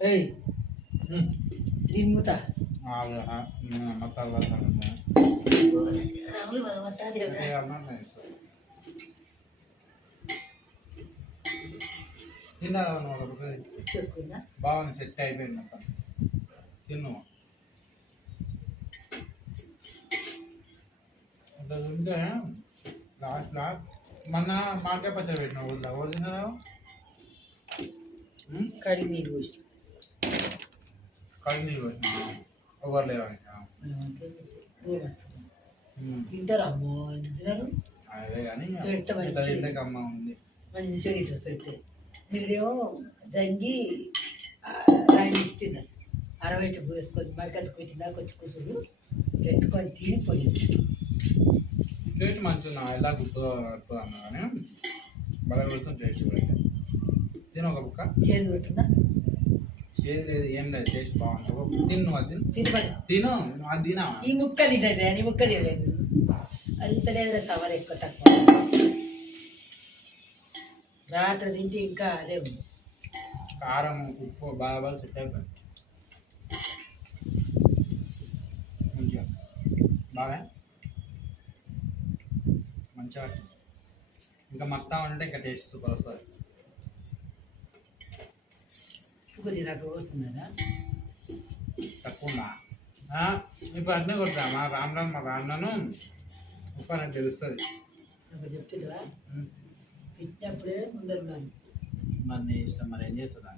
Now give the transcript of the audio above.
ఏయ్ దీని మూత రాములు భగవంతా దేవుడా చెక్కుందా బాగుంది సెట్ అయిపోయింది మొత్తం తిన్ను అట్లా ఉంటే లాస్ట్లో మొన్న మామిడికాయ పచ్చడి పెట్టిన ఊళ్ళో ఒరిజినల్ కడిగి నీళ్ళు పోసి కళ్ళు నీళ్ళు పెట్టిన ఒకరు లేవని వస్తుంది తింటారు అమ్మో తినరు అదే కానీ పెడతా తింటే అమ్మ ఉంది మంచిగా ఇట్లా పెడితే మీరేమో దంగి ఆయన ఇస్తున్నారు అరవైటి పోసుకొని మరికత్తుకు వచ్చిందా కొంచెం కూసులు పెట్టుకొని తినిపోయింది టేస్ట్ మంచిగా ఎలా గుర్తున్నా కానీ బాగా గుర్తుంది టేస్ట్ పెడితే తిన ఒక బుక్క చేదు గుర్తుందా చేదు లేదు ఏం లేదు టేస్ట్ బాగుంటుంది తిను అది తినపడి తిను అది తినా ఈ ముక్క తింటే ఈ ముక్క తినలేదు అంత లేదా సవర్ ఎక్కువ తక్కువ రాత్రి తింటే ఇంకా అదే ఉంది కారం ఉప్పు బాగా సెట్ అయిపోయింది మంచిగా బాగా మంచిగా ఇంకా మొత్తం అంటే ఇంకా టేస్ట్ సూపర్ వస్తుంది కొద్దిగా తక్కువ కొడుతున్నారా తక్కువ ఇప్పుడు అట్నే కొడతా మా రామ్లను ఉప్పు అనేది తెలుస్తుంది నాకు చెప్తుందా ఇచ్చినప్పుడే ముందరున్నాను మరి నీ ఇష్టం మరి ఏం చేస్తుందా